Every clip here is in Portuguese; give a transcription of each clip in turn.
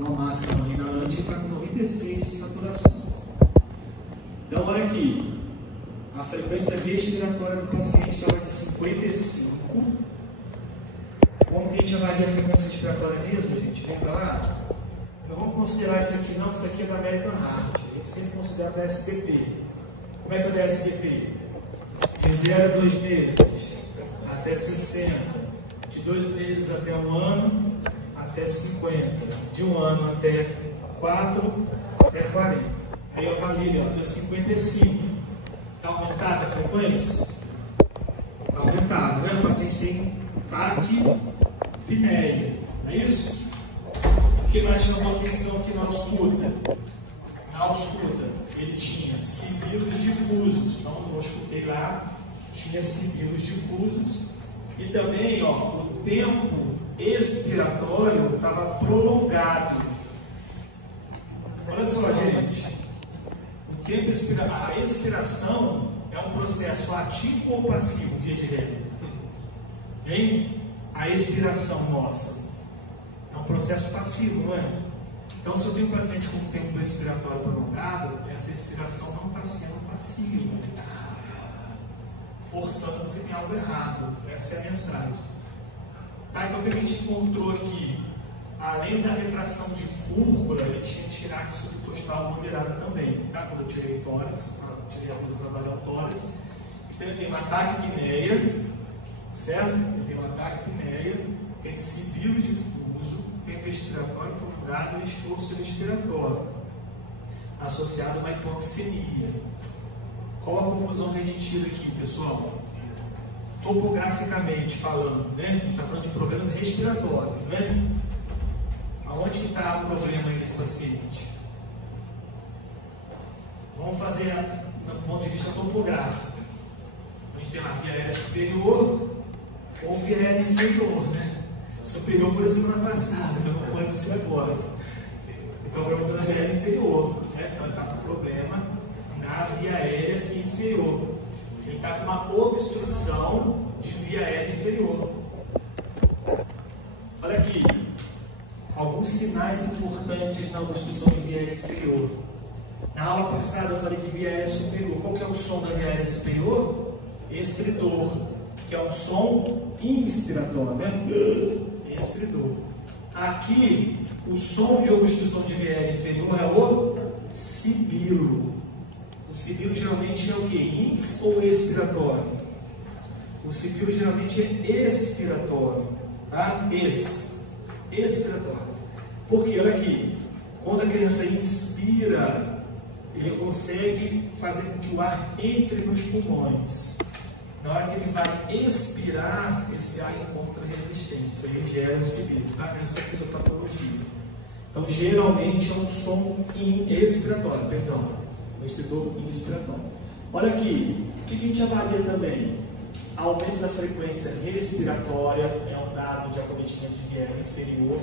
uma máscara não inalante está com 96 de saturação. Então, olha aqui, a frequência respiratória do paciente estava de 55. Como que a gente avalia a frequência respiratória mesmo, gente? Vem para lá? Não vamos considerar isso aqui não, isso aqui é da American Heart. A gente sempre considera da SBP. Como é que é da SBP? De 0 a 2 meses até 60. De 2 meses até 1 ano, até 50. De 1 ano até 4, até 40. Aí eu avalio, deu 55. Está aumentada a frequência? Está aumentada, né? O paciente tem taquipneia, não é isso? O que mais chamou a atenção aqui na ausculta? Na ausculta, ele tinha sibilos difusos. Então, eu escutei lá, tinha sibilos difusos. E também, ó, o tempo expiratório estava prolongado. Olha só, gente. O tempo a expiração é um processo ativo ou passivo, via de regra? Hein? A expiração nossa é um processo passivo, não é? Então, se eu tenho um paciente com tempo respiratório prolongado, essa expiração não está sendo passiva, ele está forçando porque tem algo errado. Essa é a mensagem. Tá, então, o que a gente encontrou aqui? Além da retração de fúrcula, ele tinha tiragem subcostal moderada também. Tá? Quando eu tirei tórax, tirei a coisa para trabalhar o tórax. Então, ele tem uma taquipneia, certo? Ele tem uma taquipneia, tem sibilo difuso, tempo respiratório prolongado e esforço respiratório, associado a uma hipoxemia. Qual a conclusão que a gente tira aqui, pessoal? Topograficamente falando, né? A gente está falando de problemas respiratórios, né? Aonde que está o problema aí nesse paciente? Vamos fazer do ponto de vista topográfico. A gente tem lá via aérea superior ou via aérea inferior, né? Superior foi a semana passada, então não pode ser agora. Então, o problema da via aérea inferior, né? Então, ele está com problema na via aérea inferior. Ele está com uma obstrução de via aérea inferior. Olha aqui, alguns sinais importantes na obstrução de via aérea inferior. Na aula passada eu falei de via aérea superior. Qual que é o som da via aérea superior? Estridor, que é um som inspiratório, né? Estridor. Aqui, o som de obstrução de via aérea inferior é o sibilo. O sibilo geralmente é o que? Ins ou expiratório? O sibilo geralmente é expiratório, tá? Expiratório. Porque, olha aqui, quando a criança inspira, ele consegue fazer com que o ar entre nos pulmões. Na hora que ele vai expirar, esse ar encontra resistência, ele gera o sibilo, tá? Essa é a fisiopatologia. Então, geralmente é um som expiratório, perdão. O estridor inspiratório. Olha aqui, o que a gente avalia também? Aumento da frequência respiratória é um dado de acometimento de via aérea inferior.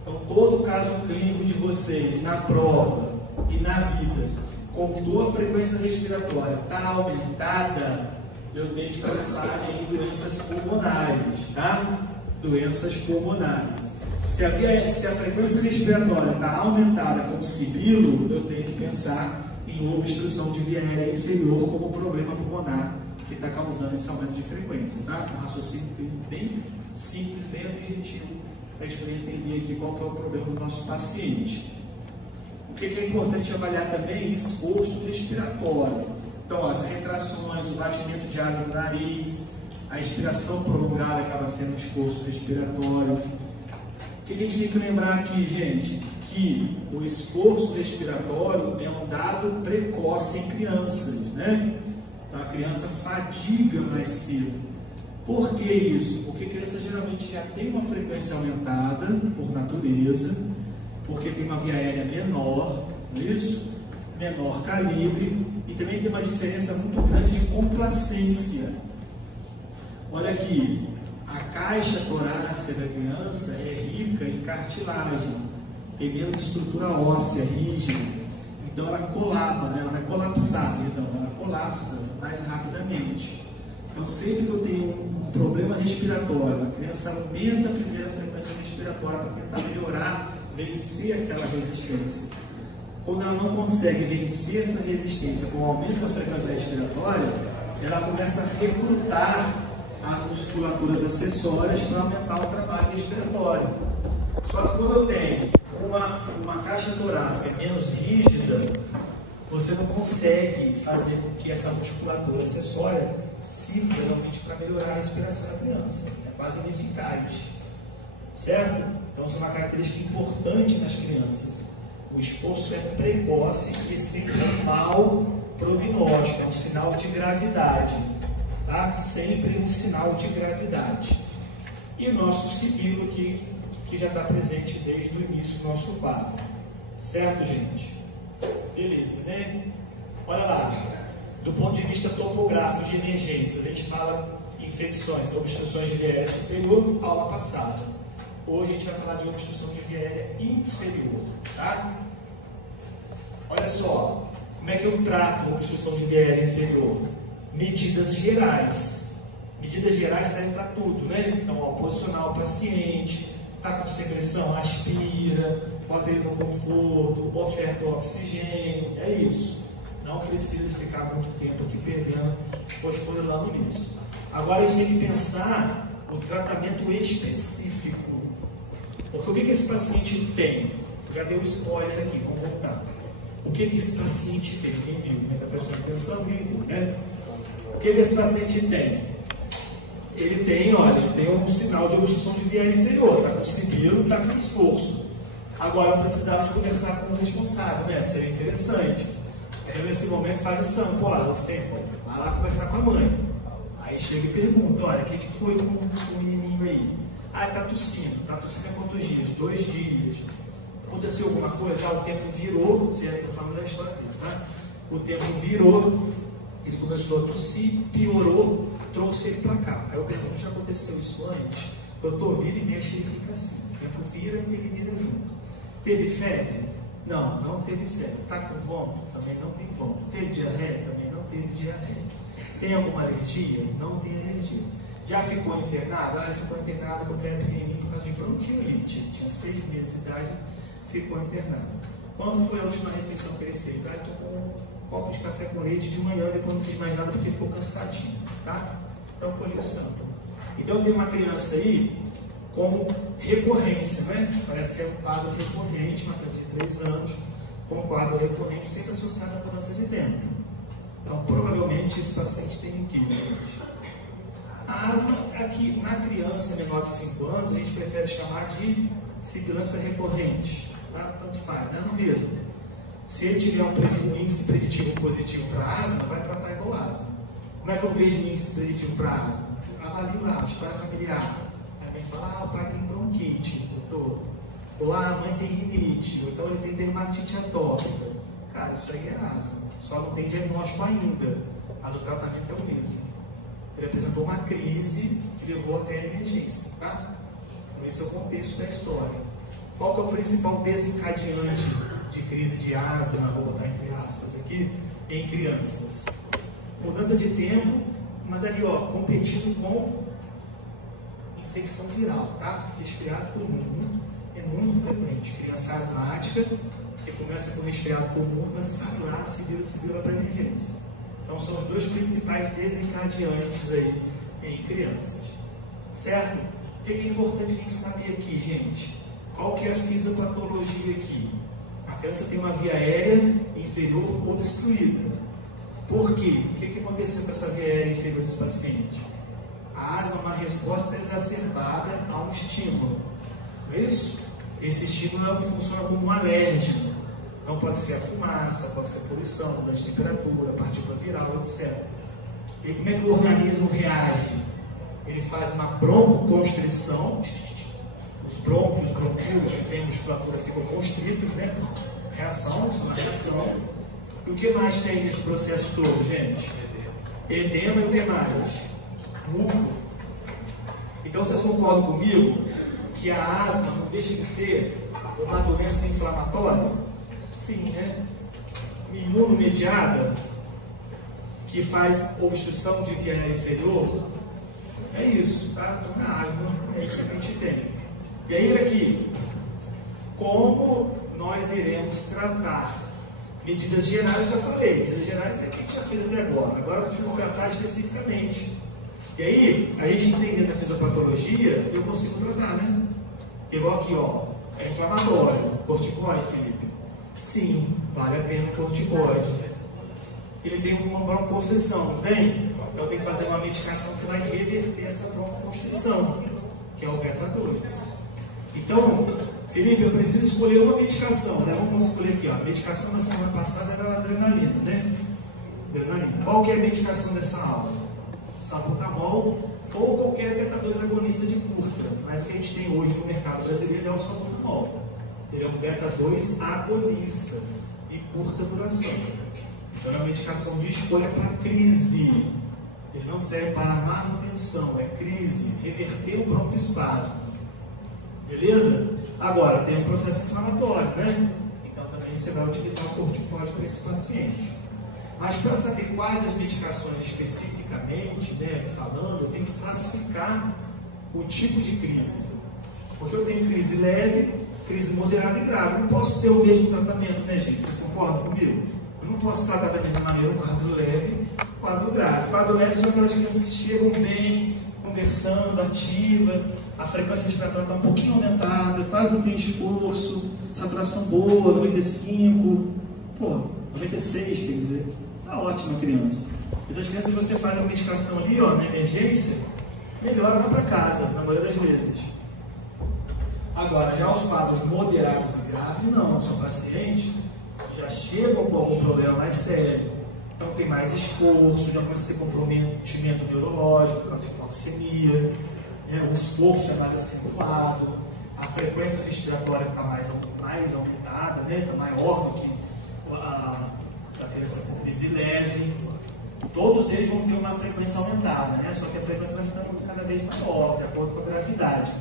Então, todo caso clínico de vocês, na prova e na vida, contou a frequência respiratória, está aumentada, eu tenho que pensar em doenças pulmonares, tá? Doenças pulmonares. Se a frequência respiratória está aumentada com sibilo, eu tenho que pensar em obstrução de via aérea inferior como problema pulmonar que está causando esse aumento de frequência, tá? Um raciocínio bem simples, bem objetivo, para a gente poder entender aqui qual que é o problema do nosso paciente. O que é importante avaliar também? Esforço respiratório. Então, as retrações, o batimento de asa do nariz, a expiração prolongada acaba sendo um esforço respiratório. O que a gente tem que lembrar aqui, gente? Que o esforço respiratório é um dado precoce em crianças, né? Então, a criança fadiga mais cedo. Por que isso? Porque a criança geralmente já tem uma frequência aumentada por natureza, porque tem uma via aérea menor, não é isso? Menor calibre, e também tem uma diferença muito grande de complacência. Olha aqui, a caixa torácica da criança é rica em cartilagem, tem menos estrutura óssea rígida, então ela colaba, né? Ela vai colapsar, perdão, ela colapsa mais rapidamente. Então, sempre que eu tenho um problema respiratório, a criança aumenta a primeira frequência respiratória para tentar melhorar vencer aquela resistência. Quando ela não consegue vencer essa resistência com o aumento da frequência respiratória, ela começa a recrutar as musculaturas acessórias para aumentar o trabalho respiratório. Só que quando eu tenho uma caixa torácica menos rígida, você não consegue fazer com que essa musculatura acessória sirva realmente para melhorar a respiração da criança. É quase ineficaz. Certo? Então, isso é uma característica importante nas crianças. O esforço é precoce e sempre um mau prognóstico, é um sinal de gravidade. Tá? Sempre um sinal de gravidade. E o nosso sibilo aqui, que já está presente desde o início do nosso quadro. Certo, gente? Beleza, né? Olha lá, do ponto de vista topográfico de emergência, a gente fala infecções, obstruções de via aérea superior, aula passada. Hoje a gente vai falar de obstrução de via aérea inferior, tá? Olha só, como é que eu trato a obstrução de via aérea inferior? Medidas gerais. Medidas gerais servem para tudo, né? Então, ó, posicionar o paciente, está com secreção, aspira, bota ele no conforto, oferta o oxigênio, é isso. Não precisa de ficar muito tempo aqui perdendo, fosforilando nisso. Agora a gente tem que pensar o tratamento específico. Porque o que esse paciente tem? Já dei um spoiler aqui, vamos voltar. O que esse paciente tem? Quem viu? Está prestando atenção? Viu, né? O que esse paciente tem? Ele tem, olha, ele tem um sinal de obstrução de via aérea inferior, está com sibilo, está com esforço. Agora eu precisava de conversar com o responsável, né? Seria interessante. Então, nesse momento, faz o sample lá, você vai lá conversar com a mãe. Aí chega e pergunta: olha, o que foi com o menininho aí? Ah, está tossindo há quantos dias? 2 dias. Aconteceu alguma coisa? Ah, o tempo virou, você já está falando da história dele, tá? O tempo virou, ele começou a tossir, piorou, trouxe ele para cá. Aí eu pergunto: já aconteceu isso antes? Doutor, vira e mexe, ele fica assim. O tempo vira e ele vira junto. Teve febre? Não, não teve febre. Está com vômito? Também não tem vômito. Teve diarreia? Também não teve diarreia. Tem alguma alergia? Não tem alergia. Já ficou internado? Ah, ele ficou internado quando era pequenininho por causa de bronquiolite. Ele tinha 6 meses de idade, ficou internado. Quando foi a última refeição que ele fez? Ah, ele tomou um copo de café com leite de manhã, depois não quis mais nada porque ficou cansadinho, tá? Então, colhi o sample. Então, tem uma criança aí com recorrência, né? Parece que é um quadro recorrente, uma criança de 3 anos, com um quadro recorrente sempre associado à mudança de tempo. Então, provavelmente, esse paciente tem o quê, gente? A asma, aqui na criança menor de 5 anos, a gente prefere chamar de sibilância recorrente, tá? Tanto faz, não é o mesmo. Se ele tiver um índice preditivo positivo para asma, vai tratar igual asma. Como é que eu vejo o índice preditivo para asma? Avalio lá, história familiar. Aí fala: ah, o pai tem bronquite, doutor. Ou ah, a mãe tem rinite, ou então ele tem dermatite atópica. Cara, isso aí é asma. Só não tem diagnóstico ainda, mas o tratamento é o mesmo. Ele apresentou uma crise que levou até a emergência, tá? Então esse é o contexto da história. Qual que é o principal desencadeante de crise de asma, vou botar entre aspas aqui, em crianças? Mudança de tempo, mas ali, ó, competindo com infecção viral, tá? Resfriado comum é muito frequente. Criança asmática, que começa com resfriado comum, começa a saturar, se vira para emergência. Então são os 2 principais desencadeantes aí em crianças. Certo? O que é importante a gente saber aqui, gente? Qual que é a fisiopatologia aqui? A criança tem uma via aérea inferior obstruída. Por quê? O que aconteceu com essa via aérea inferior desse paciente? A asma é uma resposta exacerbada a um estímulo. Não é isso? Esse estímulo funciona como um alérgico. Então pode ser a fumaça, pode ser a poluição, mudança de temperatura, partícula viral, etc. E como é que o organismo reage? Ele faz uma broncoconstrição, os brônquios, bronquíolos que tem musculatura ficam constritos, né? Reação, isso é uma reação. E o que mais tem nesse processo todo, gente? Edema e o que mais? Muco. Então vocês concordam comigo que a asma não deixa de ser uma doença inflamatória? Sim, né? Imunomediada, que faz obstrução de via aérea inferior. É isso, tá? Então na asma é isso que a gente tem. E aí aqui, como nós iremos tratar. Medidas gerais eu já falei, medidas gerais é o que a gente já fez até agora. Agora eu preciso tratar especificamente. E aí, a gente entendendo a fisiopatologia, eu consigo tratar, né? Igual aqui, ó, é inflamatório, corticoide, Felipe. Sim, vale a pena o corticoide. Ele tem uma broncoconstrição, não tem? Então tem que fazer uma medicação que vai reverter essa broncoconstrição, que é o beta-2. Então, Felipe, eu preciso escolher uma medicação, né? Vamos escolher aqui, ó. A medicação da semana passada era a adrenalina, né? Adrenalina. Qual que é a medicação dessa aula? Salbutamol ou qualquer beta-2 agonista de curta. Mas o que a gente tem hoje no mercado brasileiro é o salbutamol. Ele é um beta-2 agonista de curta duração. Então é uma medicação de escolha para crise. Ele não serve para manutenção, é crise, reverter o broncoespasmo. Beleza? Agora, tem um processo inflamatório, né? Então também você vai utilizar o corticoide para esse paciente. Mas para saber quais as medicações especificamente, né, falando, eu tenho que classificar o tipo de crise. Porque eu tenho crise leve, crise moderada e grave. Eu não posso ter o mesmo tratamento, né, gente? Vocês concordam comigo? Eu não posso tratar da mesma maneira um quadro leve, quadro grave. Quadro leve são aquelas crianças que chegam bem, conversando, ativa, a frequência respiratória está um pouquinho aumentada, quase não tem esforço, saturação boa, 95, 96, quer dizer, está ótima a criança. Essas crianças, você faz a medicação ali, ó, na emergência, melhora, vai para casa, na maioria das vezes. Agora, já os quadros moderados e graves, não, são pacientes que já chegam com algum problema mais sério, então tem mais esforço, já começa a ter comprometimento neurológico por causa de hipoxemia, né? O esforço é mais acentuado, a frequência respiratória está mais aumentada, né? Está maior do que a criança com crise leve. Todos eles vão ter uma frequência aumentada, né? Só que a frequência vai ficando cada vez maior, de acordo com a gravidade.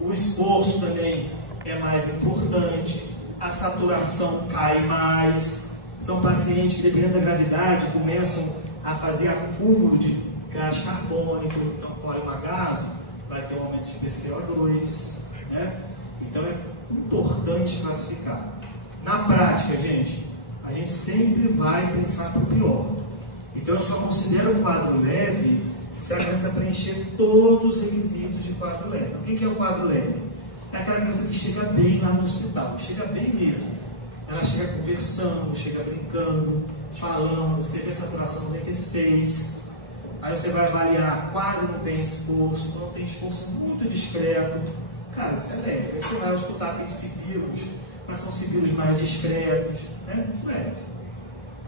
O esforço também é mais importante, a saturação cai mais. São pacientes que, dependendo da gravidade, começam a fazer acúmulo de gás carbônico, então corre um agaso, vai ter um aumento de VCO2, né? Então é importante classificar. Na prática, gente, a gente sempre vai pensar para o pior. Então eu só considero o quadro leve se a criança preencher todos os requisitos de quadro leve. O que é o quadro leve? É aquela criança que chega bem lá no hospital, chega bem mesmo. Ela chega conversando, chega brincando, falando, você vê saturação 96, aí você vai avaliar, quase não tem esforço, não tem esforço muito discreto, cara, isso é leve. Aí você vai escutar, tem sibilos, mas são sibilos mais discretos, né? Leve.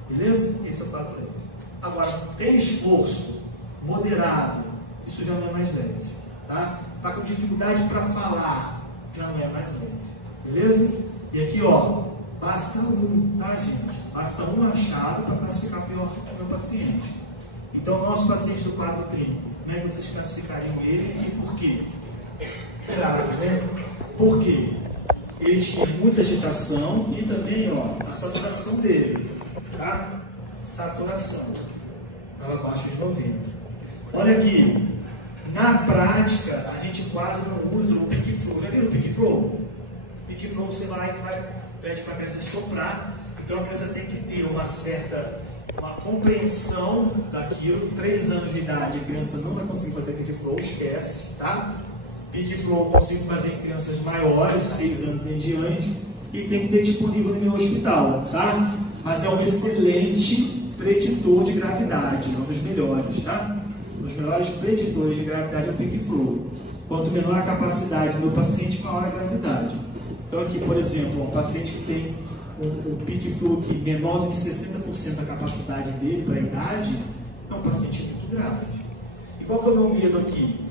Beleza? Esse é o quadro leve. Agora, tem esforço moderado, isso já não é mais leve, tá? Tá com dificuldade para falar, já não é mais leve, beleza? E aqui, ó, basta um, tá, gente? Basta um achado para classificar pior o meu paciente. Então, o nosso paciente do quadro clínico, né? Vocês classificariam ele e por quê? Grave, né? Por quê? Ele tinha muita agitação e também, ó, a saturação dele, tá? Saturação estava abaixo de 90. Olha aqui, na prática a gente quase não usa o Peak Flow. Já viram o Peak Flow? Peak Flow você vai pede para a criança soprar, então a criança tem que ter uma compreensão daquilo. 3 anos de idade a criança não vai conseguir fazer Peak Flow, esquece, tá? Peak Flow eu consigo fazer em crianças maiores, 6 anos em diante, e tem que ter disponível no meu hospital, tá? Mas é um excelente preditor de gravidade, é um dos melhores, tá? Um dos melhores preditores de gravidade é o Peak Flow. Quanto menor a capacidade do meu paciente, maior a gravidade. Então aqui, por exemplo, um paciente que tem um Peak Flow que menor do que 60% da capacidade dele para a idade, é um paciente muito grave. E qual que é o meu medo aqui?